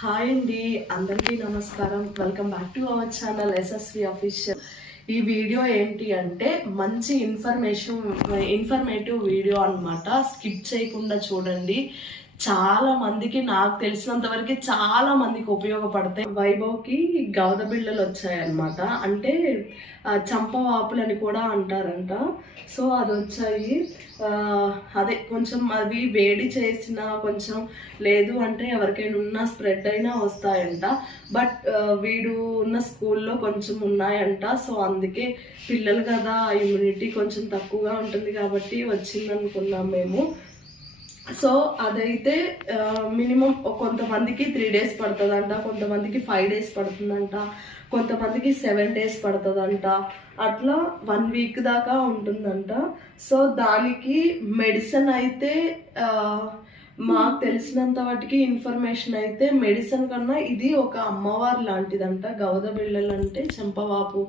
Hi అండి, అందరికీ నమస్కారం. Welcome back to our channel SSV official. ఈ వీడియో ఏంటి అంటే మంచి ఇన్ఫర్మేటివ్ వీడియో అన్నమాట. స్కిప్ చేయకుండా చూడండి. చాలా మందికి, నాకు తెలిసినంత వరకు చాలా మందికి ఉపయోగపడతాయి. వైభవ్కి గవద బిళ్ళలు వచ్చాయన్నమాట. అంటే చంపవాపులని కూడా అంటారంట. సో అది వచ్చాయి. అదే కొంచెం అవి వేడి చేసిన కొంచెం లేదు అంటే ఎవరికైనా ఉన్నా స్ప్రెడ్ అయినా వస్తాయంట. బట్ వీడు ఉన్న స్కూల్లో కొంచెం ఉన్నాయంట. సో అందుకే పిల్లలు కదా, ఇమ్యూనిటీ కొంచెం తక్కువగా ఉంటుంది కాబట్టి వచ్చిందనుకున్నాం మేము. సో అదైతే మినిమం కొంతమందికి 3 days పడుతుందంట, కొంతమందికి 5 days పడుతుందంట, కొంతమందికి 7 days పడుతుందంట. అట్లా 1 week దాకా ఉంటుందంట. సో దానికి మెడిసిన్ అయితే మాకు తెలిసినంత వాటికి ఇన్ఫర్మేషన్ అయితే మెడిసిన్ కన్నా ఇది ఒక అమ్మవారు లాంటిదంట. గవద బిళ్ళలు అంటే చంపవాపు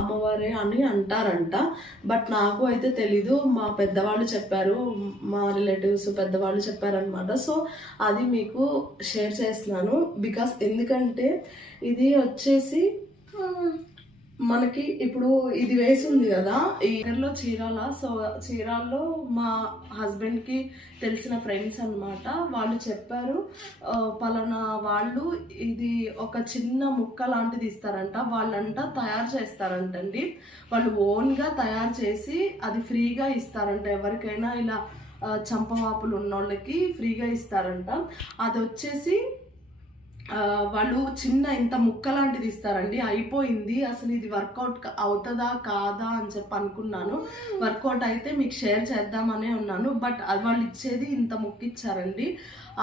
అమ్మవారే అని అంటారంట. బట్ నాకు అయితే తెలీదు, మా పెద్దవాళ్ళు చెప్పారు, మా రిలేటివ్స్ పెద్దవాళ్ళు చెప్పారనమాట. సో అది మీకు షేర్ చేస్తున్నాను. బికాస్ ఎందుకంటే ఇది వచ్చేసి మనకి ఇప్పుడు ఇది వేసింది కదా ఈ దగ్గరలో చీరాల. సో చీరాల్లో మా హస్బెండ్కి తెలిసిన ఫ్రెండ్స్ అనమాట. వాళ్ళు చెప్పారు పలానా వాళ్ళు ఇది ఒక చిన్న ముక్క లాంటిది ఇస్తారంట. వాళ్ళంట తయారు చేస్తారంటండి. వాళ్ళు ఓన్గా తయారు చేసి అది ఫ్రీగా ఇస్తారంట. ఎవరికైనా ఇలా చంపవాపులు ఉన్నోళ్ళకి ఫ్రీగా ఇస్తారంట. అది వచ్చేసి వాళ్ళు చిన్న ఇంత ముక్క లాంటిది ఇస్తారండి. అయిపోయింది. అసలు ఇది వర్కౌట్ అవుతుందా కాదా అని చెప్పి అనుకున్నాను. వర్కౌట్ అయితే మీకు షేర్ చేద్దామనే ఉన్నాను. బట్ అది వాళ్ళు ఇచ్చేది ఇంత ముక్క ఇచ్చారండి.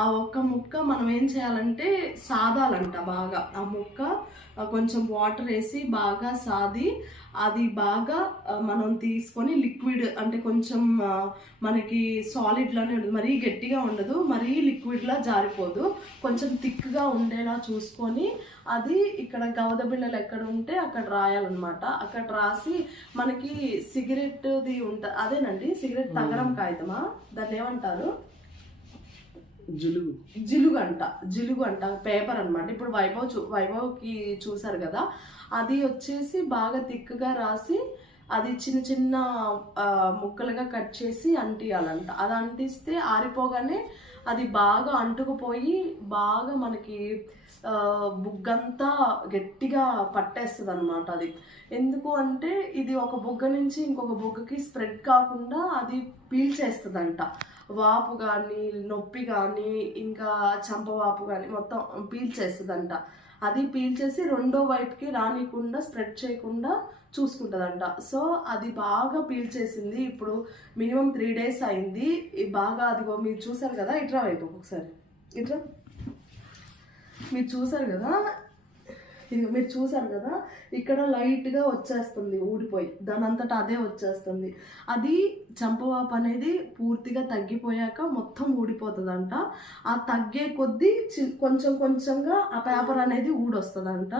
ఆ ఒక్క ముక్క మనం ఏం చేయాలంటే సాదాలంట బాగా. ఆ ముక్క కొంచెం వాటర్ వేసి బాగా సాది అది బాగా మనం తీసుకొని లిక్విడ్ అంటే కొంచెం మనకి సాలిడ్లానే ఉండదు, మరీ గట్టిగా ఉండదు, మరీ లిక్విడ్లా జారిపోదు, కొంచెం థిక్గా ఉండేలా చూసుకొని అది ఇక్కడ గవద బిళ్ళలు ఎక్కడ ఉంటే అక్కడ రాయాలన్నమాట. అక్కడ రాసి మనకి సిగరెట్ది ఉంటుంది అదేనండి, సిగరెట్ తగరం కాగితమా దాన్ని ఏమంటారు? జిలుగు అంట పేపర్ అనమాట. ఇప్పుడు వైభవ్కి చూసారు కదా, అది వచ్చేసి బాగా థిక్గా రాసి అది చిన్న చిన్న ముక్కలుగా కట్ చేసి అంటియాలంట. అది అంటిస్తే ఆరిపోగానే అది బాగా అంటుకుపోయి బాగా మనకి బుగ్గంతా గట్టిగా పట్టేస్తుంది అనమాట. అది ఎందుకు అంటే ఇది ఒక బుగ్గ నుంచి ఇంకొక బుగ్గకి స్ప్రెడ్ కాకుండా అది పీల్చేస్తుందంట. వాపు కానీ నొప్పి కానీ ఇంకా చంపవాపు కానీ మొత్తం పీల్చేస్తుందంట. అది పీల్చేసి రెండో వైపుకి రానికుండా స్ప్రెడ్ చేయకుండా చూసుకుంటుందంట. సో అది బాగా పీల్చేసింది. ఇప్పుడు మినిమం 3 days అయింది. బాగా అదిగో మీరు చూసారు కదా, ఇట్రా వైపు ఒకసారి ఇట్రా, మీరు చూసారు కదా, ఇది మీరు చూసారు కదా, ఇక్కడ లైట్గా వచ్చేస్తుంది ఊడిపోయి, దాని అంతటా అదే వచ్చేస్తుంది. అది చంపవాపు అనేది పూర్తిగా తగ్గిపోయాక మొత్తం ఊడిపోతుందంట. ఆ తగ్గే కొద్దీ కొంచెం కొంచెంగా ఆ పేపర్ అనేది ఊడొస్తుందంట.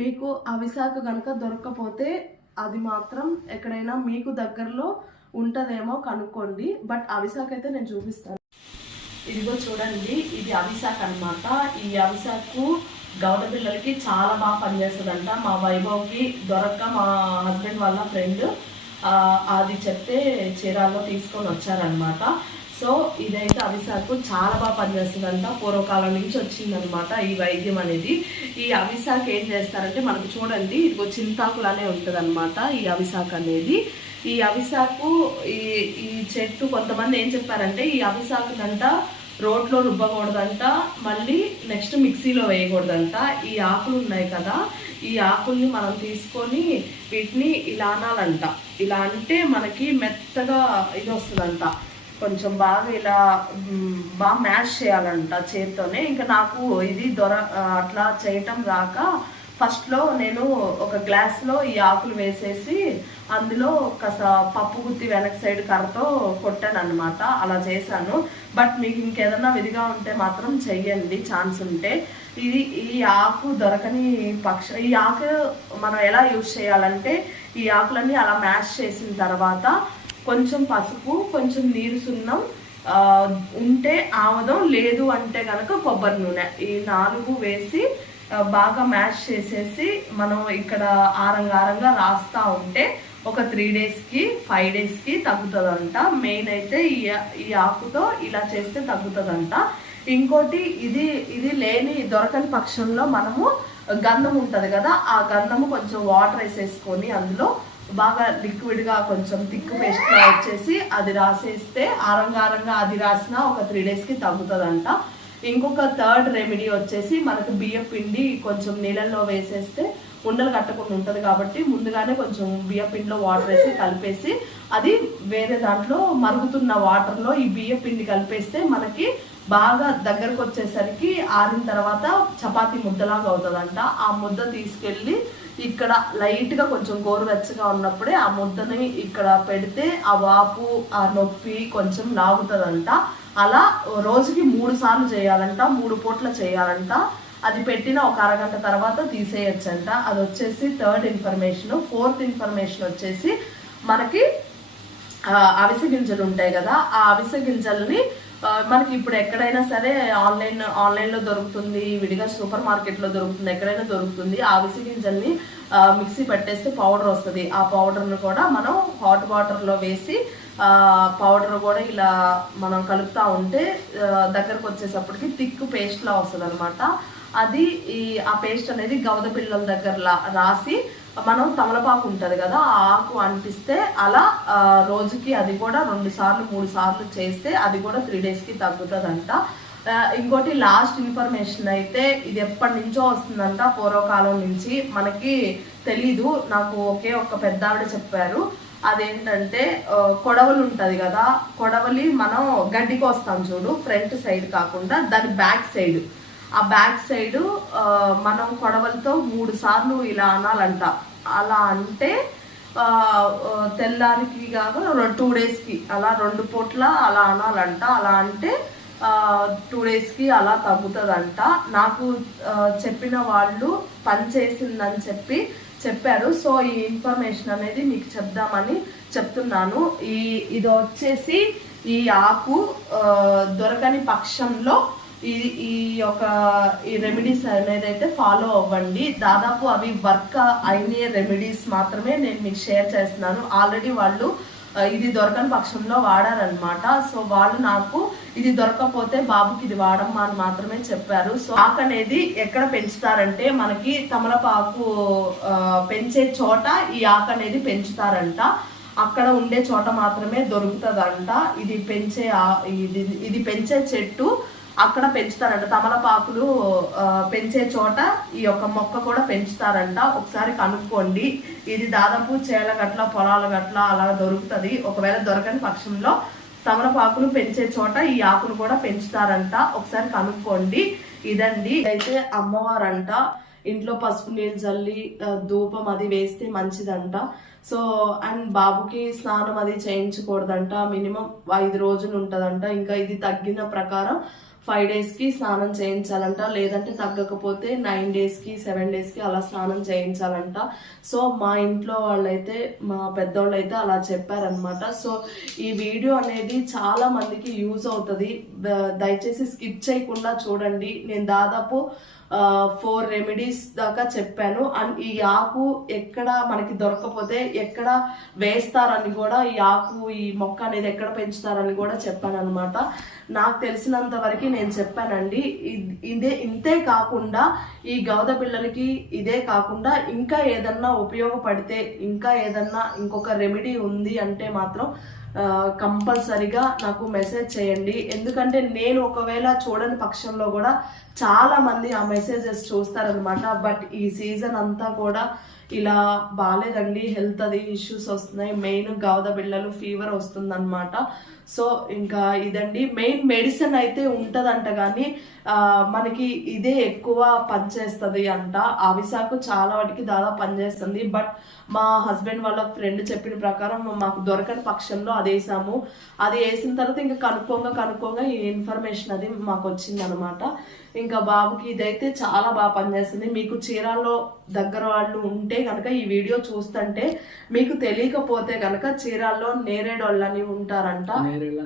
మీకు ఆ విశాఖ కనుక దొరకకపోతే అది మాత్రం ఎక్కడైనా మీకు దగ్గరలో ఉంటుందేమో కనుక్కోండి. బట్ ఆ విశాఖ అయితే నేను చూపిస్తాను. ఇదిగో చూడండి, ఇది అవిశాఖ అనమాట. ఈ అవిశాఖకు గవద పిల్లలకి చాలా బాగా పనిచేస్తుందంట. మా వైభవ్కి దొరక్క మా హస్బెండ్ వాళ్ళ ఫ్రెండ్ అది చెప్తే చీరాల్లో తీసుకొని వచ్చారనమాట. సో ఇదైతే అవిశాఖకు చాలా బాగా పనిచేస్తుందంట. పూర్వకాలం నుంచి వచ్చిందనమాట ఈ వైద్యం అనేది. ఈ అవిశాఖ ఏం చేస్తారంటే మనకు చూడండి, ఇదిగో చింతాకులనే ఉంటుంది అనమాట ఈ అవిశాఖ అనేది. ఈ అవిశాఖకు ఈ చెట్టు కొంతమంది ఏం చెప్పారంటే ఈ అవిశాఖనంట రోట్లో రుబ్బకూడదంట, మళ్ళీ నెక్స్ట్ మిక్సీలో వేయకూడదంట. ఈ ఆకులు ఉన్నాయి కదా, ఈ ఆకుల్ని మనం తీసుకొని వీటిని ఇలా అనాలంట. ఇలా అంటే మనకి మెత్తగా ఇది వస్తుందంట. కొంచెం బాగా ఇలా బాగా మ్యాష్ చేయాలంట చేత్తోనే. ఇంకా నాకు ఇది అట్లా చేయటం రాక ఫస్ట్లో నేను ఒక గ్లాస్లో ఈ ఆకులు వేసేసి అందులో కాస్త పప్పు గుత్తి వెనక సైడ్ కర్రతో కొట్టాను అనమాట. అలా చేశాను. బట్ మీకు ఇంకేదన్నా విధిగా ఉంటే మాత్రం చెయ్యండి ఛాన్స్ ఉంటే. ఈ ఆకు దొరకని ఈ ఆకు మనం ఎలా యూజ్ చేయాలంటే ఈ ఆకులన్నీ అలా మ్యాష్ చేసిన తర్వాత కొంచెం పసుపు, కొంచెం నీరు సున్నం, ఉంటే ఆముదం, లేదు అంటే కనుక కొబ్బరి నూనె, ఈ 4 వేసి బాగా మ్యాష్ చేసేసి మనం ఇక్కడ ఆరంగా రాస్తా ఉంటే ఒక 3 డేస్కి 5 డేస్కి తగ్గుతుందంట. మెయిన్ అయితే ఈ ఆకుతో ఇలా చేస్తే తగ్గుతుందంట. ఇంకోటి ఇది దొరకని పక్షంలో మనము గంధం ఉంటుంది కదా, ఆ గంధము కొంచెం వాటర్ వేసేసుకొని అందులో బాగా లిక్విడ్గా కొంచెం థిక్ పేస్ట్లా వచ్చేసి అది రాసేస్తే ఆరంగా అది రాసినా ఒక 3 డేస్కి తగ్గుతుందంట. ఇంకొక థర్డ్ రెమెడీ వచ్చేసి మనకు బియ్యం పిండి కొంచెం నీళ్ళల్లో వేసేస్తే ఉండలు కట్టకుండా ఉంటుంది కాబట్టి ముందుగానే కొంచెం బియ్యం పిండిలో వాటర్ వేసి కలిపేసి అది వేరే దాంట్లో మరుగుతున్న వాటర్లో ఈ బియ్యం పిండి కలిపేస్తే మనకి బాగా దగ్గరకు వచ్చేసరికి ఆరిన తర్వాత చపాతీ ముద్దలాగా అవుతుందంట. ఆ ముద్ద తీసుకెళ్ళి ఇక్కడ లైట్గా కొంచెం గోరువెచ్చగా ఉన్నప్పుడే ఆ ముద్దని ఇక్కడ పెడితే ఆ వాపు ఆ నొప్పి కొంచెం లాగుతుందంట. అలా రోజుకి 3 సార్లు చేయాలంట, 3 పూట్ల చేయాలంట. అది పెట్టిన ఒక అరగంట తర్వాత తీసేయచ్చంట. అది వచ్చేసి థర్డ్ ఇన్ఫర్మేషన్. ఫోర్త్ ఇన్ఫర్మేషన్ వచ్చేసి మనకి అవిసె గింజలు ఉంటాయి కదా, ఆ అవిసె గింజల్ని మనకి ఇప్పుడు ఎక్కడైనా సరే ఆన్లైన్లో దొరుకుతుంది, విడిగా సూపర్ మార్కెట్లో దొరుకుతుంది, ఎక్కడైనా దొరుకుతుంది. ఆ అవిసె గింజల్ని మిక్సీ పెట్టేస్తే పౌడర్ వస్తుంది. ఆ పౌడర్ను కూడా మనం హాట్ వాటర్లో వేసి పౌడర్ కూడా ఇలా మనం కలుపుతూ ఉంటే దగ్గరకు వచ్చేసప్పటికి థిక్ పేస్ట్లా వస్తుంది అనమాట. అది ఆ పేస్ట్ అనేది గవద పిల్లల దగ్గర రాసి మనం తమలపాకు ఉంటుంది కదా, ఆ ఆకు అంటిస్తే అలా రోజుకి అది కూడా 2 సార్లు 3 సార్లు చేస్తే అది కూడా 3 డేస్కి తగ్గుతుందంట. ఇంకోటి లాస్ట్ ఇన్ఫర్మేషన్ అయితే ఇది ఎప్పటి నుంచో వస్తుందంట, పూర్వకాలం నుంచి. మనకి తెలీదు, నాకు ఒక పెద్ద ఆవిడ చెప్పారు. అదేంటంటే కొడవలు ఉంటుంది కదా, కొడవలి మనం గడ్డికి వస్తాం చూడు, ఫ్రంట్ సైడ్ కాకుండా దాని బ్యాక్ సైడ్, ఆ బ్యాక్ సైడ్ మనం కొడవలతో 3 సార్లు ఇలా అనాలంట. అలా అంటే తెల్లారికి కాక 2 డేస్కి అలా 2 పూట్ల అలా అనాలంట. అలా అంటే 2 డేస్కి అలా తగ్గుతుందంట. నాకు చెప్పిన వాళ్ళు పని చేసిందని చెప్పారు. సో ఈ ఇన్ఫర్మేషన్ అనేది మీకు చెప్దామని చెప్తున్నాను. ఇది వచ్చేసి ఈ ఆకు దొరకని పక్షంలో ఈ రెమెడీస్ అనేది అయితే ఫాలో అవ్వండి. దాదాపు అవి వర్క్ అయిన రెమెడీస్ మాత్రమే నేను మీకు షేర్ చేస్తున్నాను. ఆల్రెడీ వాళ్ళు ఇది దొరకని పక్షంలో వాడారనమాట. సో వాళ్ళు నాకు ఇది దొరకకపోతే బాబుకి ఇది వాడమ్మా అని మాత్రమే చెప్పారు. సో ఆకు అనేది ఎక్కడ పెంచుతారంటే మనకి తమలపాకు పెంచే చోట ఈ ఆకు అనేది పెంచుతారంట. అక్కడ ఉండే చోట మాత్రమే దొరుకుతుందంట. ఇది పెంచే చెట్టు అక్కడ పెంచుతారంట. తమలపాకులు పెంచే చోట ఈ యొక్క మొక్క కూడా పెంచుతారంట. ఒకసారి కనుక్కోండి. ఇది దాదాపు చేల గట్ల పొలాల గట్ల అలా దొరుకుతుంది. ఒకవేళ దొరకని పక్షంలో తమలపాకులు పెంచే చోట ఈ ఆకులు కూడా పెంచుతారంట. ఒకసారి కనుక్కోండి. ఇదండి అయితే అమ్మవారంట. ఇంట్లో పసుపు నీళ్ళు చల్లి ధూపం అది వేస్తే మంచిదంట. సో అండ్ బాబుకి స్నానం అది చేయించకూడదంట. మినిమం 5 రోజులు ఉంటుందంట. ఇంకా ఇది తగ్గిన ప్రకారం 5 డేస్కి స్నానం చేయించాలంట. లేదంటే తగ్గకపోతే 9 డేస్కి 7 డేస్కి అలా స్నానం చేయించాలంట. సో మా ఇంట్లో వాళ్ళైతే, మా పెద్దోళ్ళు అయితే అలా చెప్పారనమాట. సో ఈ వీడియో అనేది చాలా మందికి యూజ్ అవుతుంది. దయచేసి స్కిప్ చేయకుండా చూడండి. నేను దాదాపు 4 రెమెడీస్ దాకా చెప్పాను. అండ్ ఈ ఆకు ఎక్కడ మనకి దొరకపోతే ఎక్కడ వేస్తారని కూడా, ఈ ఆకు ఈ మొక్క అనేది ఎక్కడ పెంచుతారని కూడా చెప్పాను అనమాట. నాకు తెలిసినంత వరకు నేను చెప్పానండి. ఇంతే కాకుండా ఈ గవద పిల్లలకి ఇదే కాకుండా ఇంకా ఏదన్నా ఉపయోగపడితే, ఇంకా ఏదన్నా ఇంకొక రెమెడీ ఉంది అంటే మాత్రం కంపల్సరిగా నాకు మెసేజ్ చేయండి. ఎందుకంటే నేను ఒకవేళ చూడని పక్షంలో కూడా చాలా మంది ఆ మెసేజెస్ చూస్తారనమాట. బట్ ఈ సీజన్ అంతా కూడా ఇలా బాగాలేదండి, హెల్త్ అది ఇష్యూస్ వస్తున్నాయి. మెయిన్ గవద బిళ్ళలు, ఫీవర్ వస్తుందన్నమాట. సో ఇంకా ఇదండి మెయిన్. మెడిసిన్ అయితే ఉంటుందంట కానీ మనకి ఇదే ఎక్కువ పనిచేస్తుంది అంట. అవిసాకు చాలా వాటికి దాదాపు పనిచేస్తుంది. బట్ మా హస్బెండ్ వాళ్ళ ఫ్రెండ్ చెప్పిన ప్రకారం మాకు దొరకని పక్షంలో అది వేసాము. అది వేసిన తర్వాత ఇంకా కనుక్కోగా ఈ ఇన్ఫర్మేషన్ అది మాకు వచ్చింది అనమాట. ఇంకా బాబుకి ఇదైతే చాలా బాగా పనిచేస్తుంది. మీకు చీరాల్లో దగ్గర వాళ్ళు ఉంటే కనుక ఈ వీడియో చూస్తుంటే, మీకు తెలియకపోతే కనుక చీరాల్లో నేరేడోళ్ళు అని ఉంటారంట. నేరెళ్ళ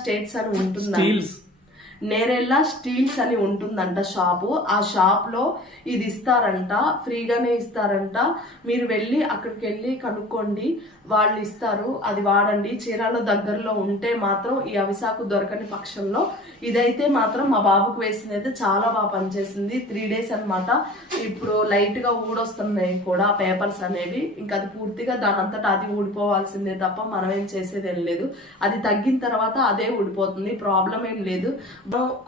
స్టేట్స్ అని ఉంటుందంట. నేరెళ్ళ స్టీల్స్ అని ఉంటుందంట షాపు. ఆ షాప్ లో ఇది ఇస్తారంట, ఫ్రీగానే ఇస్తారంట. మీరు వెళ్ళి అక్కడికి వెళ్ళి కనుక్కోండి, వాళ్ళు ఇస్తారు, అది వాడండి. చీరాల దగ్గరలో ఉంటే మాత్రం ఈ అవిసాకు దొరకని పక్షంలో ఇదైతే మాత్రం మా బాబుకు వేసింది అయితే చాలా బాగా పనిచేసింది. 3 days అనమాట. ఇప్పుడు లైట్ గా ఊడొస్తున్నాయి కూడా పేపర్స్ అనేవి. ఇంకా అది పూర్తిగా దాని అంతటా అది ఊడిపోవాల్సిందే తప్ప మనం ఏం చేసేది ఏం లేదు. అది తగ్గిన తర్వాత అదే ఊడిపోతుంది, ప్రాబ్లం ఏం లేదు.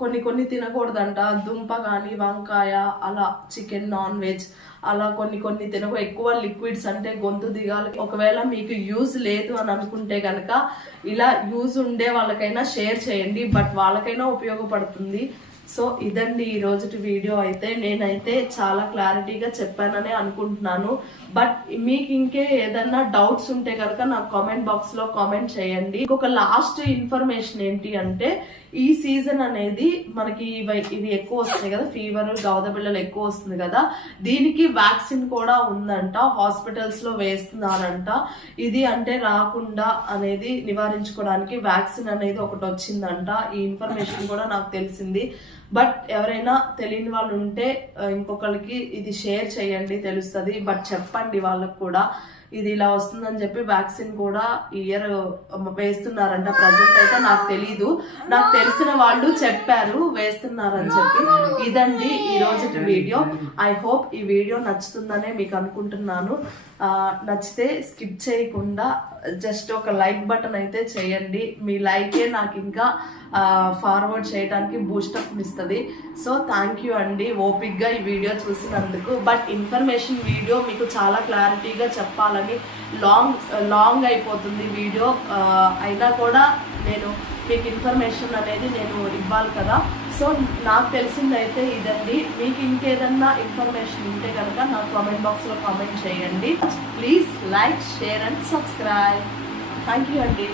కొన్ని తినకూడదంట, దుంప కానీ వంకాయ, అలా చికెన్, నాన్ వెజ్ అలా కొన్ని తినకు. ఎక్కువ లిక్విడ్స్ అంటే గొంతు దిగాలి. ఒకవేళ మీకు యూజ్ లేదు అని అనుకుంటే కనుక ఇలా యూజ్ ఉండే వాళ్ళకైనా షేర్ చేయండి, బట్ వాళ్ళకైనా ఉపయోగపడుతుంది. సో ఇదండి ఈ రోజుటి వీడియో. అయితే నేనైతే చాలా క్లారిటీగా చెప్పానని అనుకుంటున్నాను. బట్ మీకు ఇంకే ఏదన్నా డౌట్స్ ఉంటే కనుక నాకు కామెంట్ బాక్స్ లో కామెంట్ చేయండి. ఇంకొక లాస్ట్ ఇన్ఫర్మేషన్ ఏంటి అంటే, ఈ సీజన్ అనేది మనకి ఇవి ఎక్కువ వస్తాయి కదా, ఫీవర్, గవద బిళ్ళలు ఎక్కువ వస్తుంది కదా, దీనికి వ్యాక్సిన్ కూడా ఉందంట. హాస్పిటల్స్ లో వేస్తున్నారంట. ఇది అంటే రాకుండా అనేది నివారించుకోవడానికి వ్యాక్సిన్ అనేది ఒకటి వచ్చిందంట. ఈ ఇన్ఫర్మేషన్ కూడా నాకు తెలిసింది. బట్ ఎవరైనా తెలియని వాళ్ళు ఉంటే ఇంకొకరికి ఇది షేర్ చేయండి, తెలుస్తుంది. బట్ చెప్పండి వాళ్ళకు కూడా ఇది ఇలా వస్తుందని చెప్పి. వ్యాక్సిన్ కూడా ఈ ఇయర్ వేస్తున్నారంట. ప్రజెంట్ అయితే నాకు తెలీదు, నాకు తెలిసిన వాళ్ళు చెప్పారు వేస్తున్నారని చెప్పి. ఇదండి ఈ రోజు వీడియో. ఐ హోప్ ఈ వీడియో నచ్చుతుందనే మీకు అనుకుంటున్నాను. నచ్చితే స్కిప్ చేయకుండా జస్ట్ ఒక లైక్ బటన్ అయితే చేయండి. మీ లైకే నాకు ఇంకా ఫార్వర్డ్ చేయడానికి బూస్టప్ ఇస్తుంది. సో థ్యాంక్ యూ అండి ఓపిక్గా ఈ వీడియో చూసినందుకు. బట్ ఇన్ఫర్మేషన్ వీడియో మీకు చాలా క్లారిటీగా చెప్పాలని లాంగ్ అయిపోతుంది వీడియో. అయినా కూడా నేను మీకు ఇన్ఫర్మేషన్ అనేది నేను ఇవ్వాలి కదా. సో నాకు తెలిసిందైతే ఇదండి. మీకు ఇంకేదన్నా ఇన్ఫర్మేషన్ ఉంటే కనుక నాకు కామెంట్ బాక్స్లో కామెంట్ చేయండి. Please like, share and subscribe. Thank you అండి.